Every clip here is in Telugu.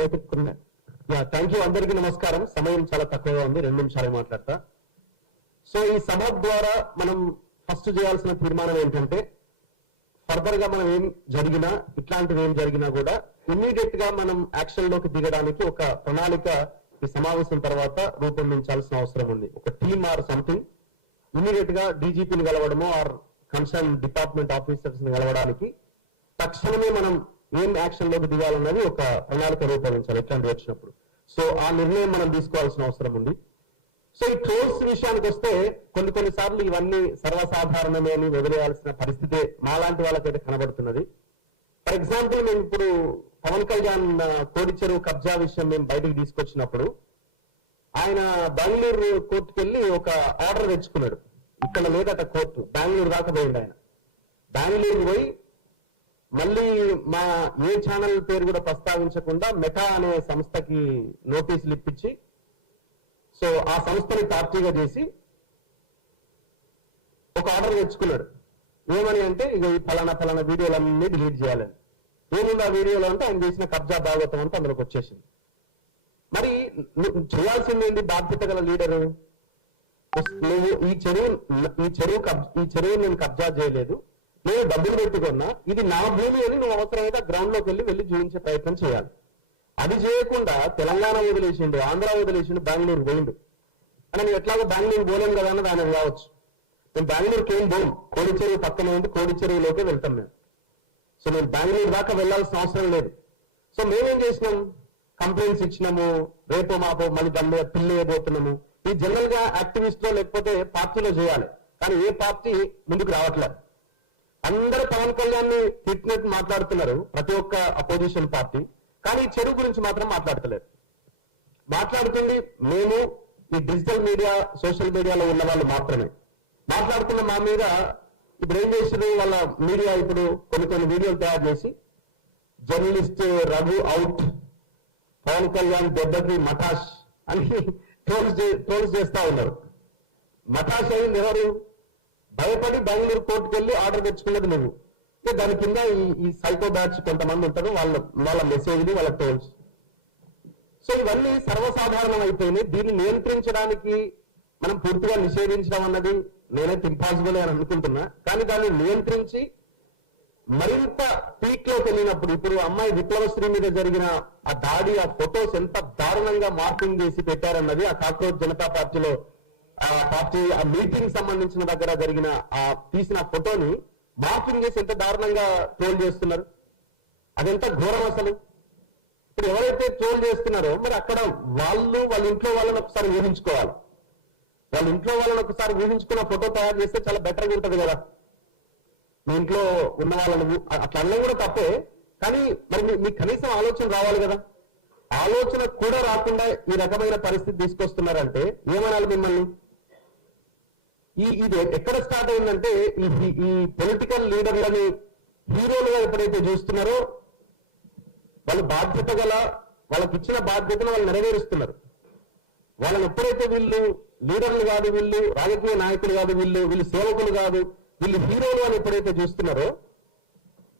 వెతుక్కున్నా. Thank you. అందరికీ నమస్కారం. సమయం చాలా తక్కువగా ఉంది, 2 నిమిషాలు మాట్లాడతా. సో ఈ సభ ద్వారా మనం ఫస్ట్ చేయాల్సిన తీర్మానం ఏంటంటే, ఫర్దర్ గా మనం ఏం జరిగినా, ఇట్లాంటివి ఏం జరిగినా కూడా ఇమ్మీడియట్ గా మనం యాక్షన్ లోకి దిగడానికి ఒక ప్రణాళిక ఈ సమావేశం తర్వాత రూపొందించాల్సిన అవసరం ఉంది. ఒక టీమ్ ఆర్ సంథింగ్ ఇమ్మీడియట్ గా డీజీపీని కలవడమో ఆర్ కన్సర్న్ డిపార్ట్మెంట్ ఆఫీసర్స్ ని కలవడానికి తక్షణమే మనం ఏం యాక్షన్ లోకి దిగాలన్నది ఒక ప్రణాళిక రూపొందించాలి ఇట్లాంటి వచ్చినప్పుడు. సో ఆ నిర్ణయం మనం తీసుకోవాల్సిన అవసరం ఉంది. సో ఈ ట్రోల్స్ విషయానికి వస్తే కొన్నిసార్లు ఇవన్నీ సర్వసాధారణమే అని వదిలేయాల్సిన పరిస్థితే మాలాంటి వాళ్ళకైతే కనబడుతున్నది. ఫర్ ఎగ్జాంపుల్, మేము ఇప్పుడు పవన్ కళ్యాణ్ కోడిచెరువు కబ్జా విషయం మేము బయటకు తీసుకొచ్చినప్పుడు ఆయన బెంగళూరు కోర్టుకు వెళ్ళి ఒక ఆర్డర్ తెచ్చుకున్నాడు. ఇక్కడ లేదట కోర్టు, బెంగళూరు దాకా పోయింది ఆయన. బెంగళూరు పోయి మళ్ళీ మా ఏ ఛానల్ పేరు కూడా ప్రస్తావించకుండా మెటా అనే సంస్థకి నోటీసులు ఇప్పించి, సో ఆ సంస్థని పార్టీగా చేసి ఒక ఆర్డర్ తెచ్చుకున్నాడు. ఏమని అంటే, ఇక ఈ ఫలానా వీడియోలన్నీ డిలీట్ చేయాలని. ఏముంది ఆ వీడియోలో అంటే ఆయన చేసిన కబ్జా భాగవతం అంతా అందులోకి వచ్చేసింది. మరి చేయాల్సింది ఏంటి? బాధ్యత గల లీడరు, నువ్వు ఈ చెరువు నేను కబ్జా చేయలేదు, నేను డబ్బులు పెట్టుకున్నా, ఇది నా భూమి అని నువ్వు అవసరమైతే గ్రౌండ్ లోకి వెళ్ళి చూపించే ప్రయత్నం చేయాలి. అది చేయకుండా తెలంగాణ వదిలేసిండు, ఆంధ్ర వదిలేసిండు, బెంగళూరు పోయిండు అని నేను ఎట్లాగో బెంగళూరు పోలేను కదా అన్నది ఆయన కావచ్చు. నేను బెంగళూరుకి ఏం పోను, కోడిచెరువు పక్కనే ఉంది, కోడిచెరువులోకి వెళ్తాం మేము. సో నేను బెంగళూరు దాకా వెళ్లాల్సిన అవసరం లేదు. సో మేమేం చేసినాం, కంప్లైంట్స్ ఇచ్చినాము, రేపో మాపో మళ్ళీ దాని మీద పిల్లేయబోతున్నాము. ఇది జనరల్ గా యాక్టివిస్ట్ లో లేకపోతే పార్టీలో చేయాలి, కానీ ఏ పార్టీ ముందుకు రావట్లేదు. అందరూ పవన్ కళ్యాణ్ ని తిట్టినట్టు మాట్లాడుతున్నారు, ప్రతి ఒక్క అపోజిషన్ పార్టీ, కానీ ఈ చెరువు గురించి మాత్రం మాట్లాడతలేదు. మాట్లాడుతుంది మేము ఈ డిజిటల్ మీడియా, సోషల్ మీడియాలో ఉన్న వాళ్ళు మాత్రమే. మాట్లాడుతున్న మా మీద ఇప్పుడు ఏం చేసారు వాళ్ళ మీడియా, ఇప్పుడు కొన్ని వీడియోలు తయారు చేసి జర్నలిస్ట్ రఘు అవుట్, పవన్ కళ్యాణ్ దెబ్బకి మటాష్ అని ట్రోల్స్ చేస్తా ఉన్నారు. మటాష్ అయింది ఎవరు? భయపడి బెంగళూరు కోర్టుకు వెళ్ళి ఆర్డర్ తెచ్చుకున్నది నువ్వు. దాని కింద ఈ సైకో బ్యాచ్ కొంతమంది ఉంటారు, వాళ్ళ మెసేజ్లు, వాళ్ళ ట్రోల్స్. సో ఇవన్నీ సర్వసాధారణం అయిపోయినాయి. దీన్ని నియంత్రించడానికి మనం పూర్తిగా నిషేధించడం అన్నది నేనైతే ఇంపాసిబుల్ అని అనుకుంటున్నా. కానీ దాన్ని నియంత్రించి మరింత పీక్ లోకి వెళ్ళినప్పుడు, ఇప్పుడు అమ్మాయి విప్లవశ్రీ మీద జరిగిన ఆ దాడి, ఆ ఫొటోస్ ఎంత దారుణంగా మార్పింగ్ చేసి పెట్టారన్నది, ఆ కాక్రోచ్ జనతా పార్టీలో ఆ మీటింగ్ సంబంధించిన దగ్గర జరిగిన ఆ తీసిన ఫోటోని మార్పింగ్ చేసి ఎంత దారుణంగా ట్రోల్ చేస్తున్నారు. అదెంత ఘోరం అసలు. ఇప్పుడు ఎవరైతే ట్రోల్ చేస్తున్నారో మరి అక్కడ వాళ్ళ ఇంట్లో వాళ్ళని ఒకసారి ఊహించుకోవాలి. వాళ్ళ ఇంట్లో వాళ్ళని ఒకసారి ఊహించుకున్న ఫోటో తయారు చేస్తే చాలా బెటర్గా ఉంటుంది కదా. మీ ఇంట్లో ఉన్న వాళ్ళని అట్లా అనడం కూడా తప్పే, కానీ మరి మీకు కనీసం ఆలోచన రావాలి కదా. ఆలోచన కూడా రాకుండా ఈ రకమైన పరిస్థితి తీసుకొస్తున్నారంటే ఏమనాలి మిమ్మల్ని? ఇది ఎక్కడ స్టార్ట్ అయిందంటే, ఈ పొలిటికల్ లీడర్లని హీరోలుగా ఎప్పుడైతే చూస్తున్నారో వాళ్ళు బాధ్యత గల, వాళ్ళకి ఇచ్చిన బాధ్యతను వాళ్ళు నెరవేరుస్తున్నారు. వాళ్ళని ఎప్పుడైతే వీళ్ళు లీడర్లు కాదు, వీళ్ళు రాజకీయ నాయకులు కాదు, వీళ్ళు సేవకులు కాదు, వీళ్ళు హీరోలు అని ఎప్పుడైతే చూస్తున్నారో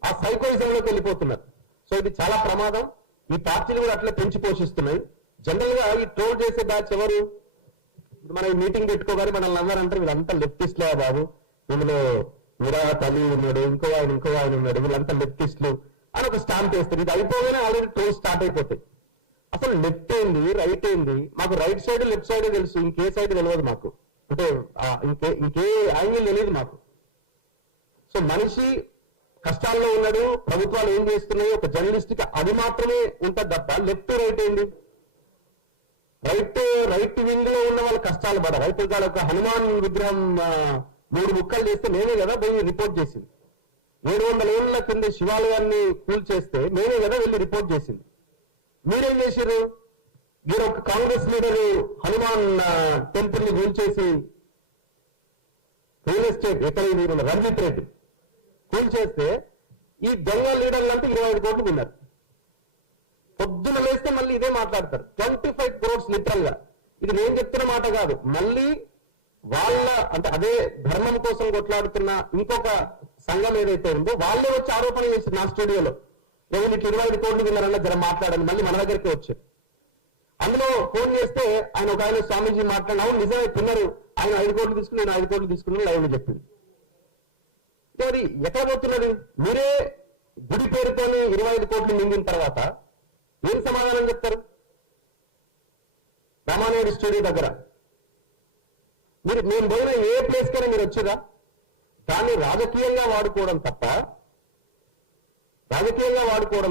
ఆ సైకోయిజంలోకి వెళ్ళిపోతున్నారు. సో ఇది చాలా ప్రమాదం. ఈ పార్టీలు కూడా అట్లా పెంచి పోషిస్తున్నాయి. జనరల్ గా ఈ ట్రోల్ చేసే బ్యాచ్ ఎవరు? మన ఈ మీటింగ్ పెట్టుకోగానే మనల్ని అందరంటారు వీళ్ళంతా లెఫ్టిస్ట్లే బాబు, ఇందులో విరాట్ అలీ ఉన్నాడు, ఇంకో ఆయన ఉన్నాడు, వీళ్ళంతా లెఫ్టిస్టులు అని ఒక స్టాంప్ వేస్తారు. ఇది అయిపోగానే ఆల్రెడీ ట్రోల్ స్టార్ట్ అయిపోతాయి. అసలు లెఫ్ట్ ఏంది, రైట్ ఏంది? మాకు రైట్ సైడ్ లెఫ్ట్ సైడ్ తెలుసు, ఇంకే సైడ్ తెలియదు మాకు, అంటే ఇంకే యాంగిల్ తెలియదు మాకు. సో మనిషి కష్టాల్లో ఉన్నాడు, ప్రభుత్వాలు ఏం చేస్తున్నాయి, ఒక జర్నలిస్ట్ కి అది మాత్రమే ఉంటుంది తప్ప లెఫ్ట్ రైట్ ఏంది? రైట్ వింగ్ లో ఉన్న వాళ్ళ కష్టాలు పడరు. ఇప్పుడు కాదు, ఒక హనుమాన్ విగ్రహం 3 ముక్కలు చేస్తే మేమే కదా పోయి రిపోర్ట్ చేసింది. 700 ఏళ్ల కింద శివాలయాన్ని కూల్ చేస్తే మేమే కదా వెళ్ళి రిపోర్ట్ చేసింది. మీరేం చేశారు? మీరు ఒక కాంగ్రెస్ లీడరు హనుమాన్ టెంపుల్ ని కూల్చేసి, రియల్ ఎస్టేట్ ఎక్కడ రంజిత్ రెడ్డి కూల్చేస్తే ఈ దొంగ లీడర్లు అంటే 25 కోట్లు విన్నారు. పొద్దున లేస్తే మళ్ళీ ఇదే మాట్లాడతారు. 25 crores లిటరల్ గా. ఇది నేను చెప్తున్న మాట కాదు, మళ్ళీ వాళ్ళ అంటే అదే ధర్మం కోసం కొట్లాడుతున్న ఇంకొక సంఘం ఏదైతే ఉందో వాళ్ళే వచ్చి ఆరోపణ చేసి నా స్టూడియోలో వీళ్ళకి 25 కోట్లు తిన్నారన్న జర మాట్లాడండి, మళ్ళీ మన దగ్గరికి వచ్చారు. అందులో ఫోన్ చేస్తే ఆయన ఒక ఆయన స్వామీజీ మాట్లాడిన అవును నిజమే తిన్నారు, ఆయన 5 కోట్లు తీసుకుని నేను 5 కోట్లు తీసుకున్నాను లైవ్ చెప్పింది. మరి ఎక్కడ పోతున్నది? మీరే గుడి పేరుతోని 25 కోట్లు మింగిన తర్వాత ఏం సమాధానం చెప్తారు? రామానాయుడు స్టూడియో దగ్గర మేము పోయిన ఏ ప్లేస్ కైనా మీరు వచ్చేదా? దాన్ని రాజకీయంగా వాడుకోవడం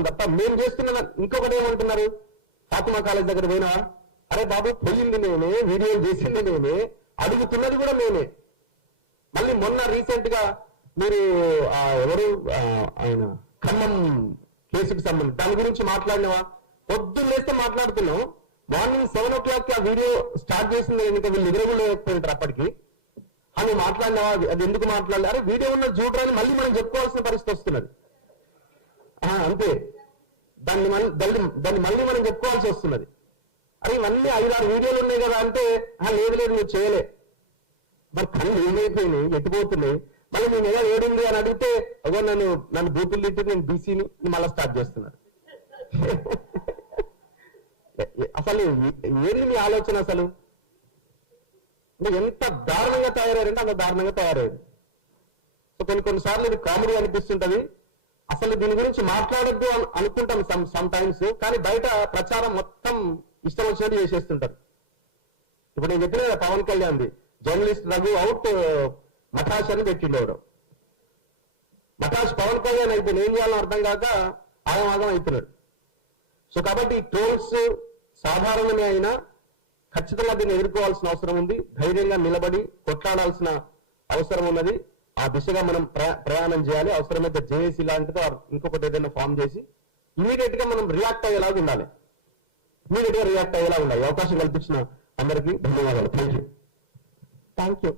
తప్ప మేము చేస్తున్న ఇంకొకటి ఏమంటున్నారు? ఫాతిమా కాలేజ్ దగ్గర పోయినా అరే బాబు పోయింది నేనే, వీడియోలు చేసింది నేనే, అడుగుతున్నది కూడా నేనే. మళ్ళీ మొన్న రీసెంట్ గా మీరు ఎవరు ఆయన ఖమ్మం కేసుకు సంబంధించి దాని గురించి మాట్లాడినవా? పొద్దున్న లేస్తే మాట్లాడుతున్నాం, మార్నింగ్ 7 o'clock ఆ వీడియో స్టార్ట్ చేసింది ఇంకా వీళ్ళు ఎదురుగులేకపోయింటారు అప్పటికి. అని మాట్లాడినవా? అది ఎందుకు మాట్లాడలే? అరే వీడియో ఉన్న చూడరాని మళ్ళీ మనం చెప్పుకోవాల్సిన పరిస్థితి వస్తున్నది. అంతే, దాన్ని మళ్ళీ మనం చెప్పుకోవాల్సి వస్తున్నది. అరే ఇవన్నీ 5-6 వీడియోలు ఉన్నాయి కదా అంటే లేదు నువ్వు చేయలే. మరి కళ్ళు ఏమైపోయినాయి, ఎట్టిపోతున్నాయి? మళ్ళీ నేను ఎలా ఏడింది అని అడిగితే అగో నన్ను బూతులు తిట్టి నేను బీసీని మళ్ళీ స్టార్ట్ చేస్తున్నారు. అసలు ఏంది మీ ఆలోచన? అసలు ఎంత దారుణంగా తయారయ్యారంటే అంత దారుణంగా తయారయ్యారు. సో కొన్నిసార్లు ఇది కామెడీ అనిపిస్తుంటది. అసలు దీని గురించి మాట్లాడొద్దు అనుకుంటాం సమ్ టైమ్స్, కానీ బయట ప్రచారం మొత్తం ఇష్టం వచ్చినట్టు చేసేస్తుంటారు. ఇప్పుడు నేను చెప్పిన పవన్ కళ్యాణ్ జర్నలిస్ట్ రఘు అవుట్ మఠాష్ అని పెట్టిండేవాడు. మఠాష్ పవన్ కళ్యాణ్ అయితే ఏం చేయాలని అర్థం కాక ఆగమాగం అవుతున్నాడు. సో కాబట్టి ట్రోల్స్ సాధారణమే అయినా ఖచ్చితంగా దీన్ని ఎదుర్కోవాల్సిన అవసరం ఉంది. ధైర్యంగా నిలబడి కొట్లాడాల్సిన అవసరం ఉన్నది. ఆ దిశగా మనం ప్రయాణం చేయాలి. అవసరమైతే జేఏసీ లాంటిదో ఇంకొకటి ఏదైనా ఫామ్ చేసి ఇమీడియట్ గా మనం రియాక్ట్ అయ్యేలాగా ఉండాలి. అవకాశం కల్పించిన అందరికీ ధన్యవాదాలు. Thank you.